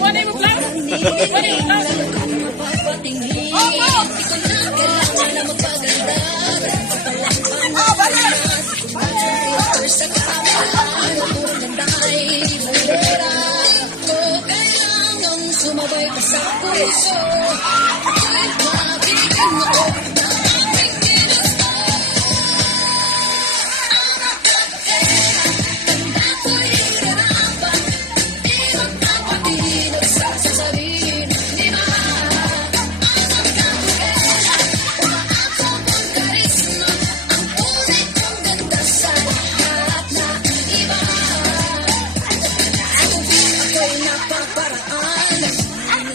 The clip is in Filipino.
Wala mo lang. Wala mo lang. Sumabay ka sa puso. Ako'y mabigyan mo na aking ginusto. Ang nakatera, tanda ko'y hirapan. Di magkapatid ang sasasabihin ni Mama. Ang nakatera, umaako mong karisma. Ang tunay kong ganda sa lahat na iba. Ako'y napaparaan. Ang